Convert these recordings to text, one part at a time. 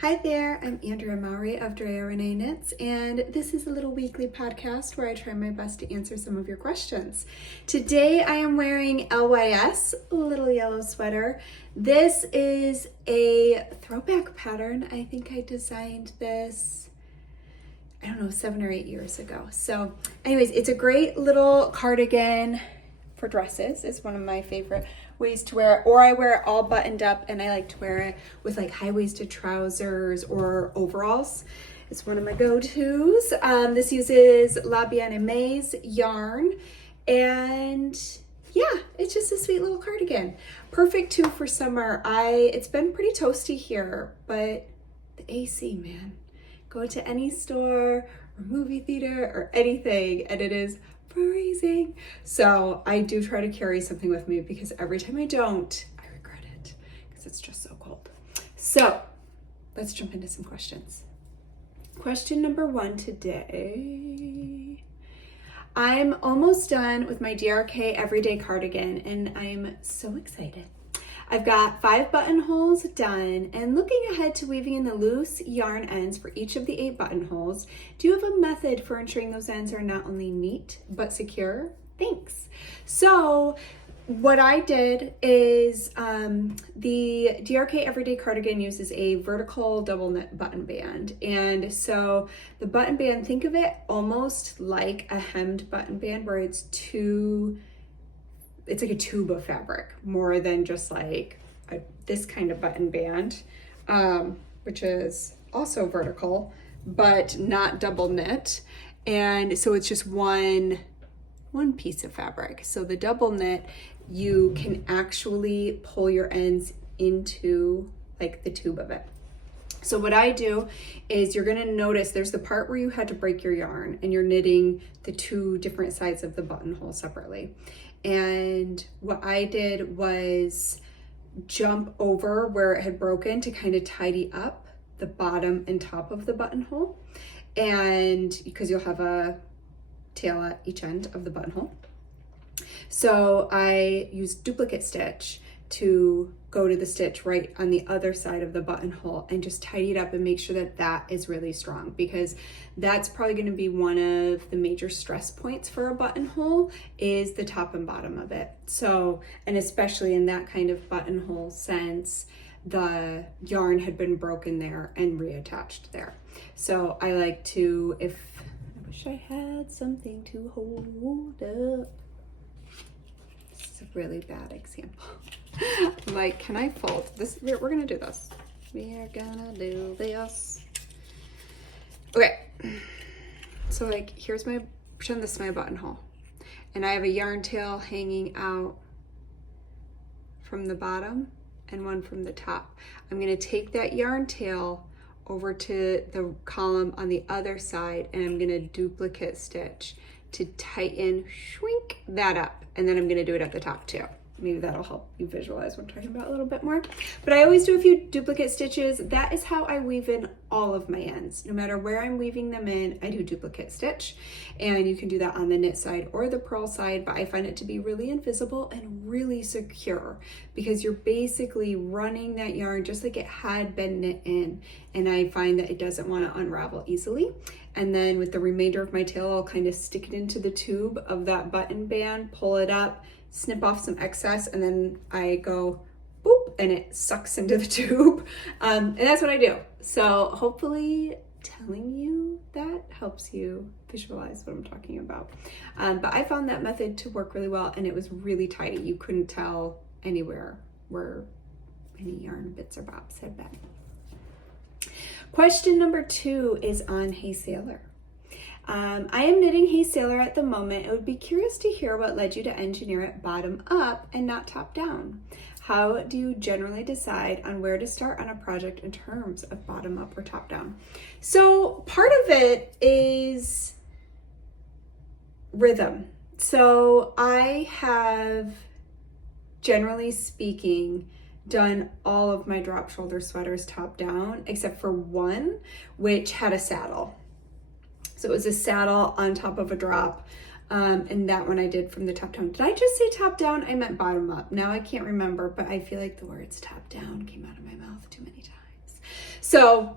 Hi there, I'm Andrea Mowry of DRK Everyday Knits, and this is a little weekly podcast where I try my best to answer some of your questions. Today I am wearing LYS, a little yellow sweater. This is a throwback pattern. I think I designed this, 7 or 8 years ago. So anyways, it's a great little cardigan for dresses. It's one of my favorite ways to wear it, or I wear it all buttoned up, and I like to wear it with like high-waisted trousers or overalls. It's one of my go-tos. This uses La Bien-Aimée yarn, and yeah, it's just a sweet little cardigan. Perfect too for summer. It's been pretty toasty here, but the AC, man. Go to any store or movie theater or anything, and it is freezing. So I do try to carry something with me because every time I don't, I regret it because it's just so cold. So let's jump into some questions. Question number 1 today. I'm almost done with my DRK Everyday cardigan and I'm so excited. I've got 5 buttonholes done, and looking ahead to weaving in the loose yarn ends for each of the 8 buttonholes, do you have a method for ensuring those ends are not only neat but secure? Thanks. So what I did is the DRK Everyday cardigan uses a vertical double knit button band, and so the button band, think of it almost like a hemmed button band where it's like a tube of fabric more than just like this kind of button band, which is also vertical, but not double knit. And so it's just one piece of fabric. So the double knit, you can actually pull your ends into like the tube of it. So what I do is you're gonna notice there's the part where you had to break your yarn and you're knitting the 2 different sides of the buttonhole separately. And what I did was jump over where it had broken to kind of tidy up the bottom and top of the buttonhole. And because you'll have a tail at each end of the buttonhole. So I used duplicate stitch to go to the stitch right on the other side of the buttonhole and just tidy it up and make sure that that is really strong, because that's probably going to be one of the major stress points for a buttonhole is the top and bottom of it. So, and especially in that kind of buttonhole sense, the yarn had been broken there and reattached there. So I like to, I wish I had something to hold up. This is a really bad example. Like, can I fold this? We're gonna do this. We are gonna do this. Okay. So like, pretend this is my buttonhole. And I have a yarn tail hanging out from the bottom and one from the top. I'm gonna take that yarn tail over to the column on the other side, and I'm gonna duplicate stitch to tighten, shrink that up. And then I'm gonna do it at the top too. Maybe that'll help you visualize what I'm talking about a little bit more. But I always do a few duplicate stitches. That is how I weave in all of my ends. No matter where I'm weaving them in, I do duplicate stitch. And you can do that on the knit side or the purl side, but I find it to be really invisible and really secure because you're basically running that yarn just like it had been knit in. And I find that it doesn't want to unravel easily. And then with the remainder of my tail, I'll kind of stick it into the tube of that button band, pull it up, snip off some excess, and then I go boop and it sucks into the tube. And that's what I do. So hopefully telling you that helps you visualize what I'm talking about. But I found that method to work really well, and it was really tidy. You couldn't tell anywhere where any yarn bits or bobs had been. Question number 2 is on Hey Sailor. I am knitting Hey Sailor at the moment. I would be curious to hear what led you to engineer it bottom up and not top down. How do you generally decide on where to start on a project in terms of bottom up or top down? So part of it is rhythm. So I have, generally speaking, done all of my drop shoulder sweaters top down, except for one, which had a saddle. So it was a saddle on top of a drop, and that one I did from the top down. Did I just say top down? I meant bottom up. Now I can't remember, but I feel like the words top down came out of my mouth too many times. So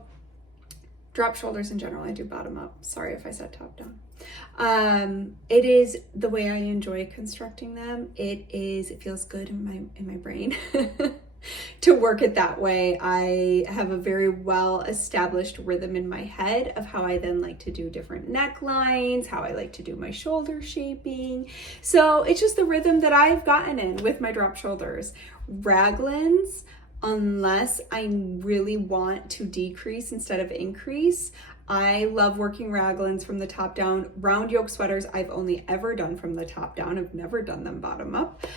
drop shoulders in general, I do bottom up. Sorry if I said top down. It is the way I enjoy constructing them. It feels good in my brain to work it that way. I have a very well established rhythm in my head of how I then like to do different necklines, how I like to do my shoulder shaping. So it's just the rhythm that I've gotten in with my drop shoulders. Raglans, unless I really want to decrease instead of increase, I love working raglans from the top down. Round yoke sweaters, I've only ever done from the top down. I've never done them bottom up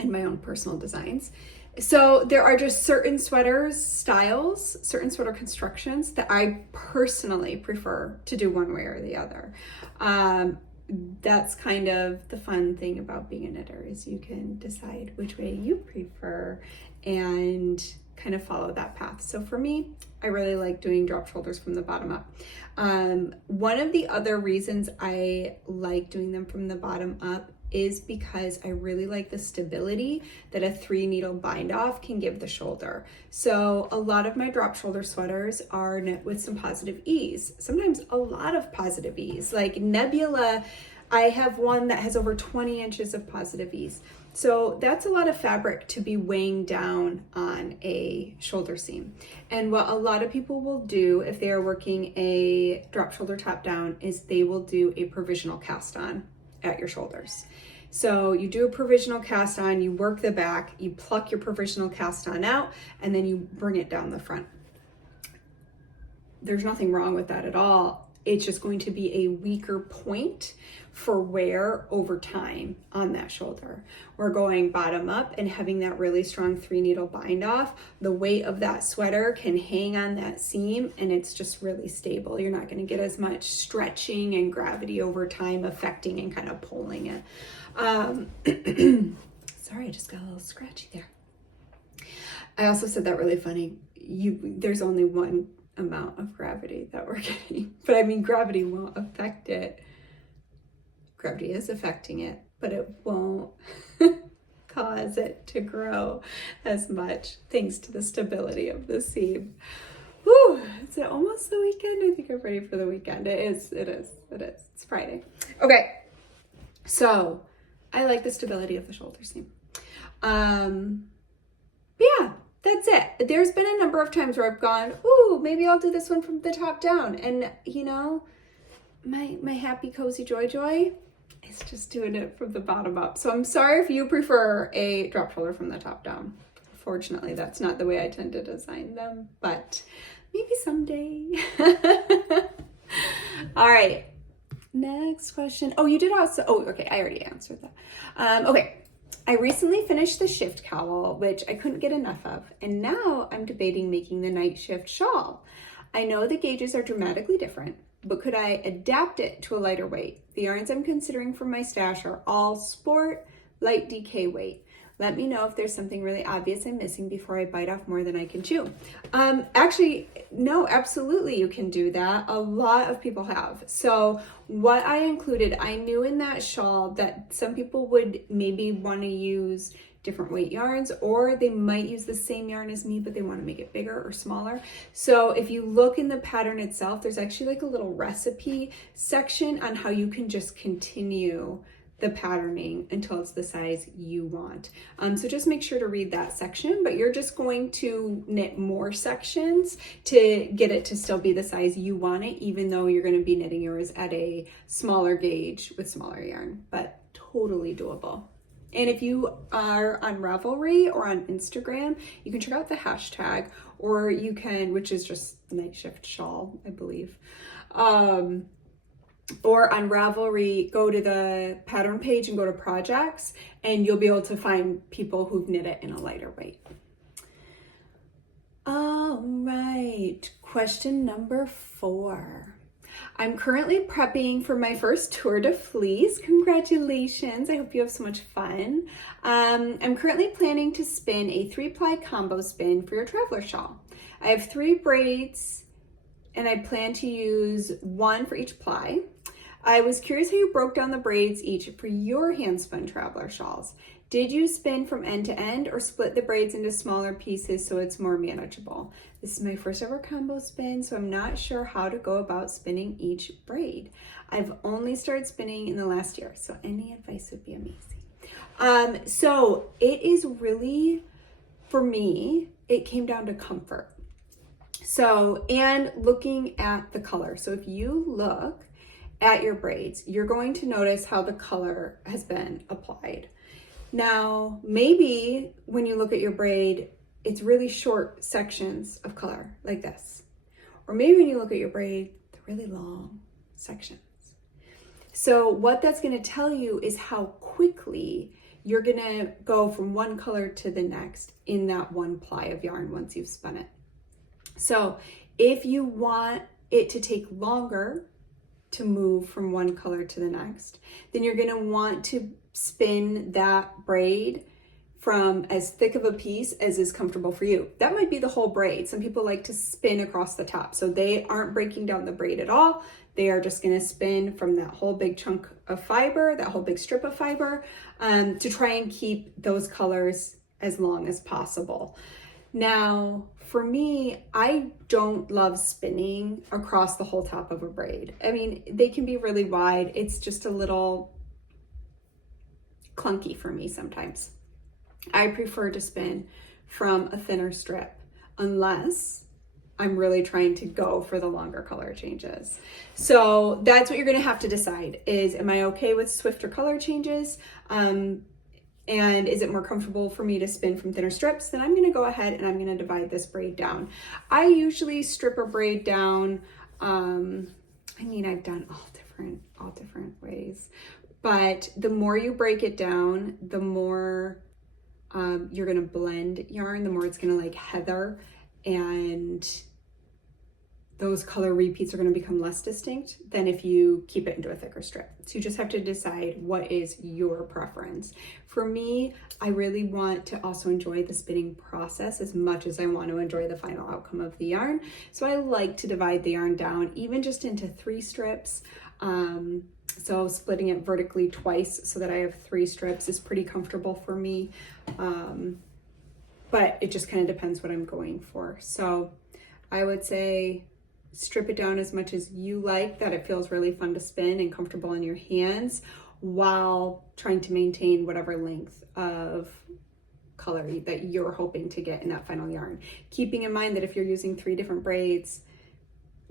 in my own personal designs. So there are just certain sweaters styles, certain sweater constructions that I personally prefer to do one way or the other. That's kind of the fun thing about being a knitter, is you can decide which way you prefer and kind of follow that path. So for me, I really like doing drop shoulders from the bottom up. One of the other reasons I like doing them from the bottom up is because I really like the stability that a 3-needle bind off can give the shoulder. So a lot of my drop shoulder sweaters are knit with some positive ease, sometimes a lot of positive ease. Like Nebula, I have one that has over 20 inches of positive ease. So that's a lot of fabric to be weighing down on a shoulder seam. And what a lot of people will do if they are working a drop shoulder top down is they will do a provisional cast on at your shoulders. So you do a provisional cast on, you work the back, you pluck your provisional cast on out, and then you bring it down the front. There's nothing wrong with that at all. It's just going to be a weaker point for wear over time on that shoulder. We're going bottom up and having that really strong 3-needle bind off. The weight of that sweater can hang on that seam and it's just really stable. You're not going to get as much stretching and gravity over time affecting and kind of pulling it. Sorry, I just got a little scratchy there. I also said that really funny. There's only one amount of gravity that we're getting, but I mean, gravity won't affect it. Gravity is affecting it, but it won't cause it to grow as much thanks to the stability of the seam. Whew, is it almost the weekend? I think I'm ready for the weekend. It is. It's Friday. Okay, so I like the stability of the shoulder seam. Yeah, that's it. There's been a number of times where I've gone, ooh, maybe I'll do this one from the top down. And you know, my happy, cozy joy is just doing it from the bottom up. So I'm sorry if you prefer a drop shoulder from the top down. Fortunately, that's not the way I tend to design them, but maybe someday. All right, next question. Oh, you did also, oh, okay, I already answered that. Okay. I recently finished the shift cowl, which I couldn't get enough of, and now I'm debating making the night shift shawl. I know the gauges are dramatically different, but could I adapt it to a lighter weight? The yarns I'm considering for my stash are all sport, light DK weight. Let me know if there's something really obvious I'm missing before I bite off more than I can chew. Actually, no, absolutely you can do that. A lot of people have. So what I included, I knew in that shawl that some people would maybe want to use different weight yarns, or they might use the same yarn as me, but they want to make it bigger or smaller. So if you look in the pattern itself, there's actually like a little recipe section on how you can just continue the patterning until it's the size you want. So just make sure to read that section, but you're just going to knit more sections to get it to still be the size you want it, even though you're going to be knitting yours at a smaller gauge with smaller yarn, but totally doable. And if you are on Ravelry or on Instagram, you can check out the hashtag, or you can, which is just night shift shawl, I believe. Or on Ravelry, go to the pattern page and go to projects, and you'll be able to find people who've knit it in a lighter weight. All right, question number 4. I'm currently prepping for my first Tour de Fleece. Congratulations, I hope you have so much fun. I'm currently planning to spin a 3-ply combo spin for your traveler shawl. I have 3 braids and I plan to use 1 for each ply. I was curious how you broke down the braids each for your handspun traveler shawls. Did you spin from end to end or split the braids into smaller pieces so it's more manageable? This is my first ever combo spin, so I'm not sure how to go about spinning each braid. I've only started spinning in the last year, so any advice would be amazing. So it is really, for me, it came down to comfort. So, and looking at the color. So if you look at your braids, you're going to notice how the color has been applied. Now, maybe when you look at your braid, it's really short sections of color like this. Or maybe when you look at your braid, they're really long sections. So what that's going to tell you is how quickly you're going to go from one color to the next in that one ply of yarn once you've spun it. So if you want it to take longer to move from one color to the next, then you're going to want to spin that braid from as thick of a piece as is comfortable for you. That might be the whole braid. Some people like to spin across the top, so they aren't breaking down the braid at all. They are just going to spin from that whole big chunk of fiber, that whole big strip of fiber, to try and keep those colors as long as possible. Now, for me, I don't love spinning across the whole top of a braid. I mean, they can be really wide. It's just a little clunky for me sometimes. I prefer to spin from a thinner strip unless I'm really trying to go for the longer color changes. So that's what you're going to have to decide is, am I okay with swifter color changes? And is it more comfortable for me to spin from thinner strips? Then I'm going to go ahead and I'm going to divide this braid down. I usually strip a braid down. I mean, I've done all different ways, but the more you break it down, the more you're going to blend yarn, the more it's going to like heather, and those color repeats are going to become less distinct than if you keep it into a thicker strip. So you just have to decide what is your preference. For me, I really want to also enjoy the spinning process as much as I want to enjoy the final outcome of the yarn. So I like to divide the yarn down even just into 3 strips. So splitting it vertically twice so that I have 3 strips is pretty comfortable for me. But it just kind of depends what I'm going for. So I would say strip it down as much as you like, that it feels really fun to spin and comfortable in your hands, while trying to maintain whatever length of color that you're hoping to get in that final yarn. Keeping in mind that if you're using 3 different braids,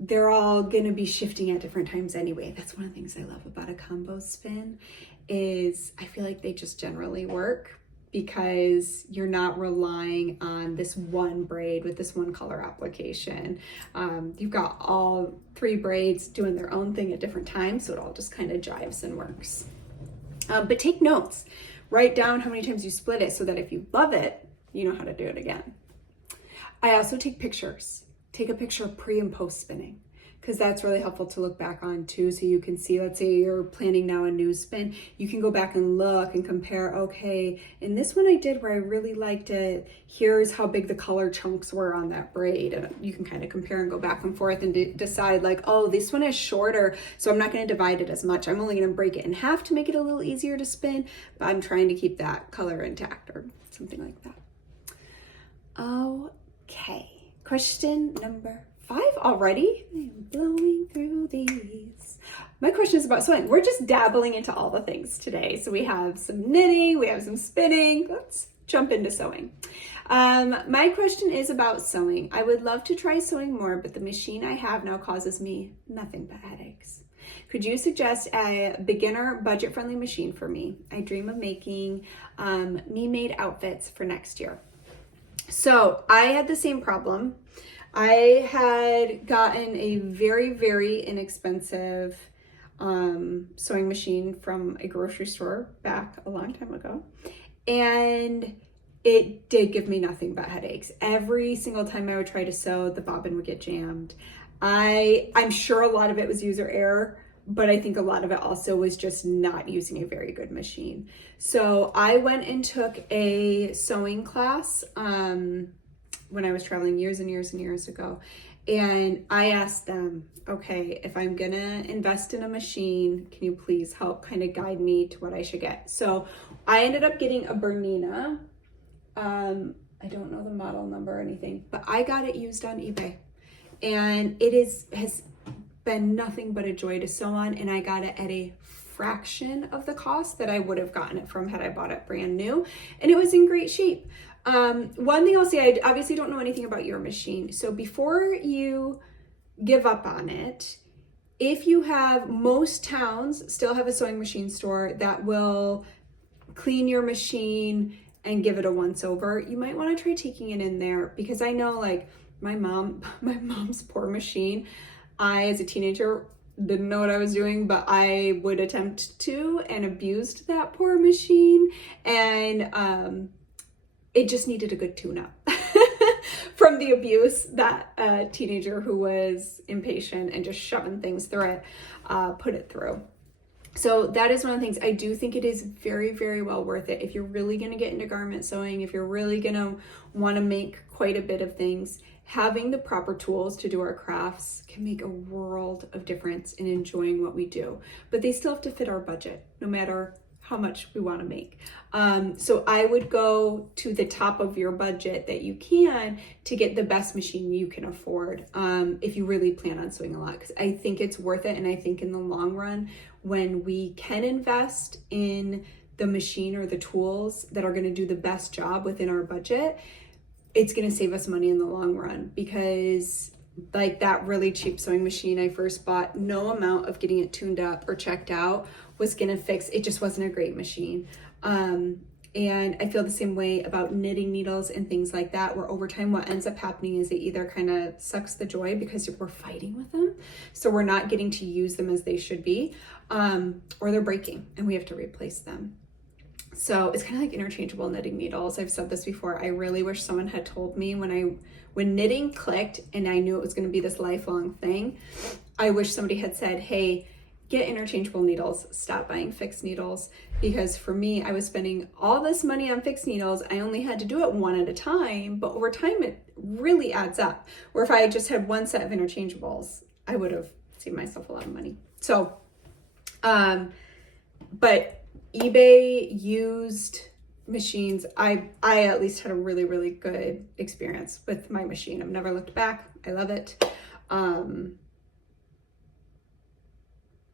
they're all going to be shifting at different times anyway. That's one of the things I love about a combo spin is I feel like they just generally work because you're not relying on this one braid with this one color application. You've got all 3 braids doing their own thing at different times, so it all just kind of jives and works. But take notes. Write down how many times you split it so that if you love it, you know how to do it again. I also take pictures. Take a picture of pre and post spinning, because that's really helpful to look back on too. So you can see, let's say you're planning now a new spin, you can go back and look and compare, okay, in this one I did where I really liked it, here's how big the color chunks were on that braid. And you can kind of compare and go back and forth and decide like, oh, this one is shorter, so I'm not going to divide it as much. I'm only going to break it in half to make it a little easier to spin, but I'm trying to keep that color intact or something like that. Okay. Question number 5 already. I am blowing through these. My question is about sewing. We're just dabbling into all the things today. So we have some knitting, we have some spinning. Let's jump into sewing. My question is about sewing. I would love to try sewing more, but the machine I have now causes me nothing but headaches. Could you suggest a beginner budget-friendly machine for me? I dream of making me-made outfits for next year. So I had the same problem. I had gotten a very, very inexpensive sewing machine from a grocery store back a long time ago. And it did give me nothing but headaches. Every single time I would try to sew, the bobbin would get jammed. I'm sure a lot of it was user error, but I think a lot of it also was just not using a very good machine. So I went and took a sewing class when I was traveling years and years and years ago. And I asked them, okay, if I'm gonna invest in a machine, can you please help kind of guide me to what I should get? So I ended up getting a Bernina. I don't know the model number or anything, but I got it used on eBay. And it has been nothing but a joy to sew on, and I got it at a fraction of the cost that I would have gotten it from had I bought it brand new, and it was in great shape. One thing I'll say, I obviously don't know anything about your machine, so before you give up on it, if you have, most towns still have a sewing machine store that will clean your machine and give it a once over. You might want to try taking it in there, because I know, like, my mom's poor machine, I, as a teenager, didn't know what I was doing, but I would attempt to, and abused that poor machine, and it just needed a good tune-up from the abuse that a teenager who was impatient and just shoving things through it put it through. So that is one of the things. I do think it is very, very well worth it. If you're really going to get into garment sewing, if you're really going to want to make quite a bit of things, having the proper tools to do our crafts can make a world of difference in enjoying what we do. But they still have to fit our budget, no matter how much we want to make. So I would go to the top of your budget that you can to get the best machine you can afford, if you really plan on sewing a lot, because I think it's worth it. And I think in the long run, when we can invest in the machine or the tools that are going to do the best job within our budget, it's going to save us money in the long run. Because like that really cheap sewing machine I first bought, no amount of getting it tuned up or checked out was going to fix it. Just wasn't a great machine. And I feel the same way about knitting needles and things like that, where over time what ends up happening is it either kind of sucks the joy because we're fighting with them, so we're not getting to use them as they should be, or they're breaking and we have to replace them. So it's kind of like interchangeable knitting needles. I've said this before. I really wish someone had told me when knitting clicked and I knew it was going to be this lifelong thing. I wish somebody had said, hey, get interchangeable needles, stop buying fixed needles. Because for me, I was spending all this money on fixed needles. I only had to do it one at a time, but over time it really adds up. Where if I just had one set of interchangeables, I would have saved myself a lot of money. So, but eBay used machines, I at least had a really, really good experience with my machine. I've never looked back. I love it.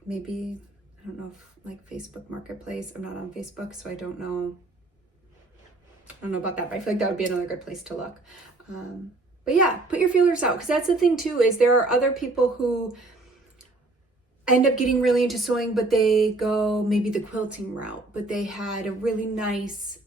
Maybe, I don't know if like Facebook Marketplace, I'm not on Facebook, so I don't know about that, but I feel like that would be another good place to look. But yeah, put your feelers out, because that's the thing too, is there are other people who end up getting really into sewing, but they go maybe the quilting route, but they had a really nice,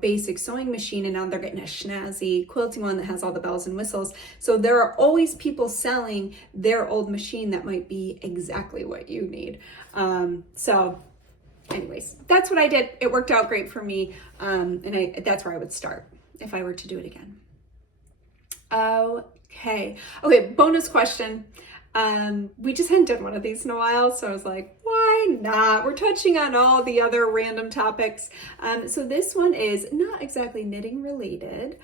basic sewing machine, and now they're getting a snazzy quilting one that has all the bells and whistles. So there are always people selling their old machine that might be exactly what you need. So anyways, that's what I did. It worked out great for me. And that's where I would start if I were to do it again. Okay, bonus question. We just hadn't done one of these in a while, so I was like, why not? We're touching on all the other random topics. So this one is not exactly knitting related,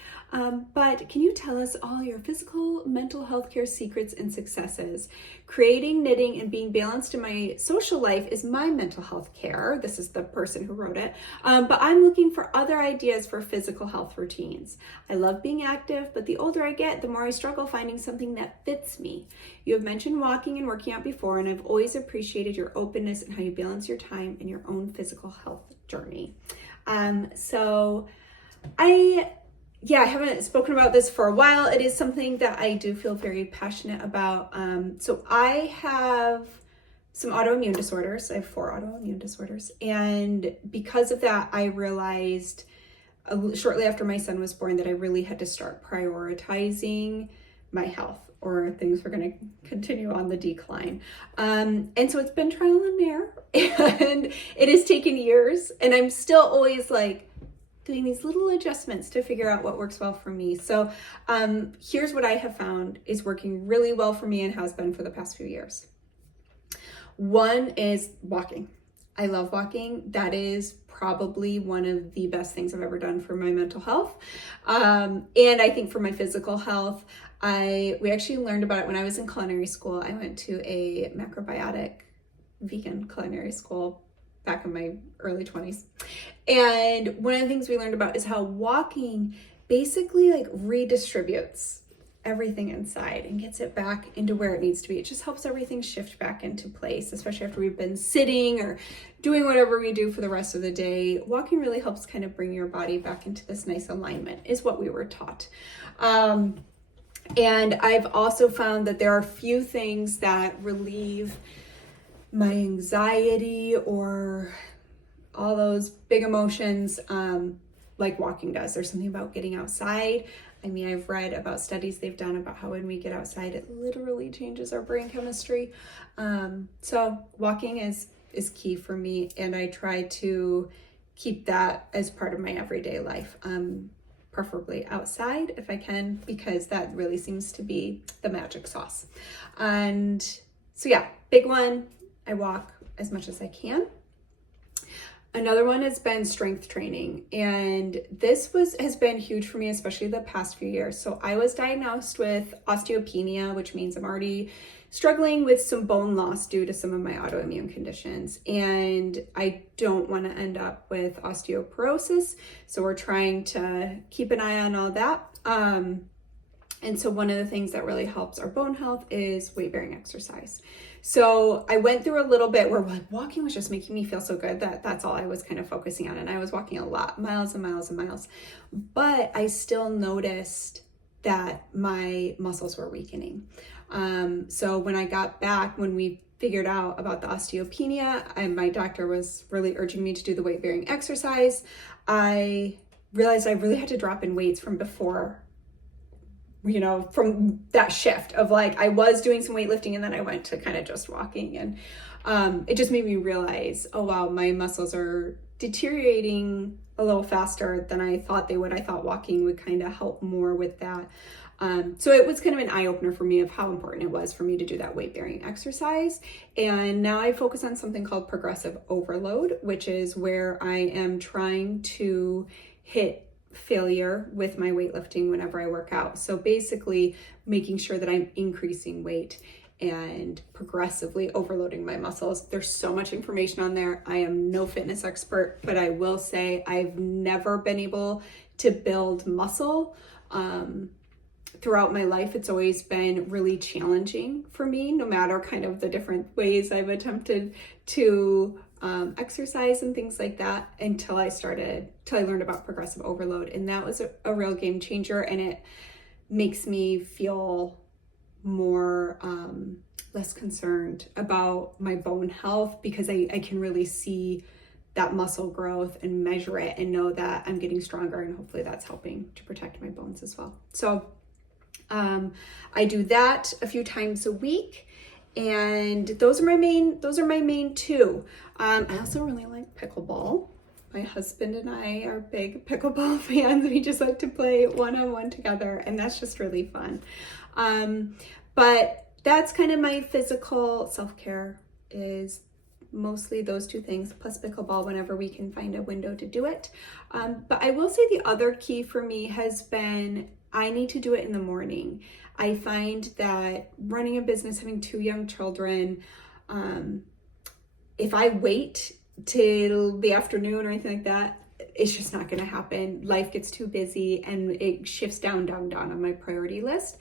but can you tell us all your physical, mental health care secrets and successes? Creating, knitting, and being balanced in my social life is my mental health care. This is the person who wrote it. But I'm looking for other ideas for physical health routines. I love being active, but the older I get, the more I struggle finding something that fits me. You have mentioned walking and working out before, and I've always appreciated your openness and how you balance your time and your own physical health journey. So I haven't spoken about this for a while. It is something that I do feel very passionate about. So I have some autoimmune disorders. I have 4 autoimmune disorders. And because of that, I realized shortly after my son was born that I really had to start prioritizing my health, or things were going to continue on the decline. And so it's been trial and error, and it has taken years, and I'm still always like doing these little adjustments to figure out what works well for me. So here's what I have found is working really well for me and has been for the past few years. One is walking. I love walking. That is probably one of the best things I've ever done for my mental health. And I think for my physical health, we actually learned about it when I was in culinary school. I went to a macrobiotic vegan culinary school back in my early 20s. And one of the things we learned about is how walking basically like redistributes everything inside and gets it back into where it needs to be. It just helps everything shift back into place, especially after we've been sitting or doing whatever we do for the rest of the day. Walking really helps kind of bring your body back into this nice alignment, is what we were taught. And I've also found that there are few things that relieve my anxiety or all those big emotions like walking does. There's something about getting outside. I mean, I've read about studies they've done about how when we get outside, it literally changes our brain chemistry. So walking is key for me, and I try to keep that as part of my everyday life, preferably outside if I can, because that really seems to be the magic sauce. And so yeah, big one, I walk as much as I can. Another one has been strength training, and this has been huge for me, especially the past few years. So I was diagnosed with osteopenia, which means I'm already struggling with some bone loss due to some of my autoimmune conditions, and I don't want to end up with osteoporosis. So we're trying to keep an eye on all that. And so one of the things that really helps our bone health is weight-bearing exercise. So I went through a little bit where like walking was just making me feel so good that that's all I was kind of focusing on. And I was walking a lot, miles and miles and miles. But I still noticed that my muscles were weakening. So when I got back, when we figured out about the osteopenia, my doctor was really urging me to do the weight-bearing exercise. I realized I really had to drop in weights from before, you know, from that shift of like, I was doing some weightlifting and then I went to kind of just walking, and it just made me realize, oh wow, my muscles are deteriorating a little faster than I thought they would. I thought walking would kind of help more with that. So it was kind of an eye-opener for me of how important it was for me to do that weight-bearing exercise. And now I focus on something called progressive overload, which is where I am trying to hit failure with my weightlifting whenever I work out. So basically making sure that I'm increasing weight and progressively overloading my muscles. There's so much information on there. I am no fitness expert, but I will say I've never been able to build muscle. Throughout my life, it's always been really challenging for me, no matter kind of the different ways I've attempted to exercise and things like that, until I learned about progressive overload. And that was a real game changer. And it makes me feel more, less concerned about my bone health, because I can really see that muscle growth and measure it and know that I'm getting stronger, and hopefully that's helping to protect my bones as well. So I do that a few times a week, and those are my main two. I also really like pickleball. My husband and I are big pickleball fans. We just like to play one-on-one together, and that's just really fun. But that's kind of my physical self-care, is mostly those two things, plus pickleball whenever we can find a window to do it. But I will say the other key for me has been, I need to do it in the morning. I find that running a business, having 2 young children, if I wait till the afternoon or anything like that, it's just not going to happen. Life gets too busy and it shifts down on my priority list.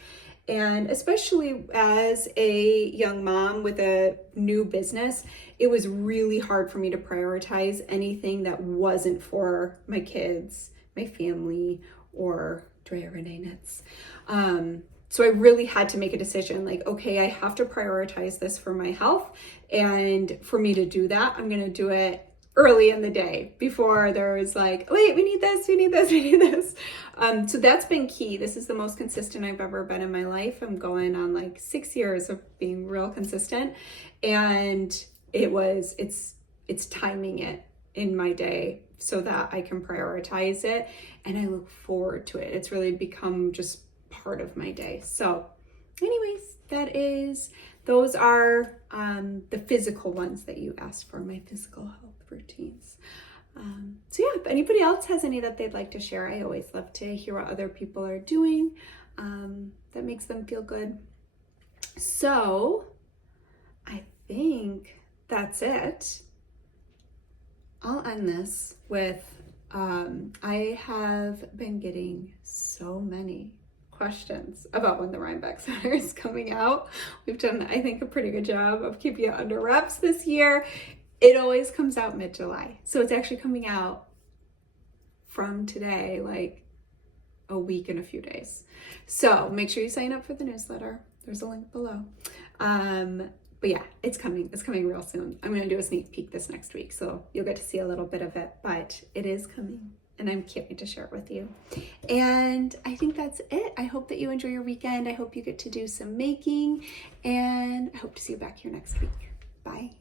And especially as a young mom with a new business, it was really hard for me to prioritize anything that wasn't for my kids, my family, or Drea Renee Knits. So I really had to make a decision, like, okay, I have to prioritize this for my health. And for me to do that, I'm going to do it early in the day, before there was like, wait, we need this. So that's been key. This is the most consistent I've ever been in my life. I'm going on like 6 years of being real consistent. And it's timing it in my day so that I can prioritize it. And I look forward to it. It's really become just part of my day. So anyways, those are the physical ones that you asked for, my physical health routines. So yeah, if anybody else has any that they'd like to share, I always love to hear what other people are doing that makes them feel good. So I think that's it. I'll end this with, I have been getting so many questions about when the Rhinebeck Center is coming out. We've done, I think, a pretty good job of keeping it under wraps this year. It always comes out mid-July. So it's actually coming out from today, like a week and a few days. So make sure you sign up for the newsletter. There's a link below. But yeah, it's coming real soon. I'm gonna do a sneak peek this next week, so you'll get to see a little bit of it, but it is coming and I can't wait to share it with you. And I think that's it. I hope that you enjoy your weekend. I hope you get to do some making, and I hope to see you back here next week. Bye.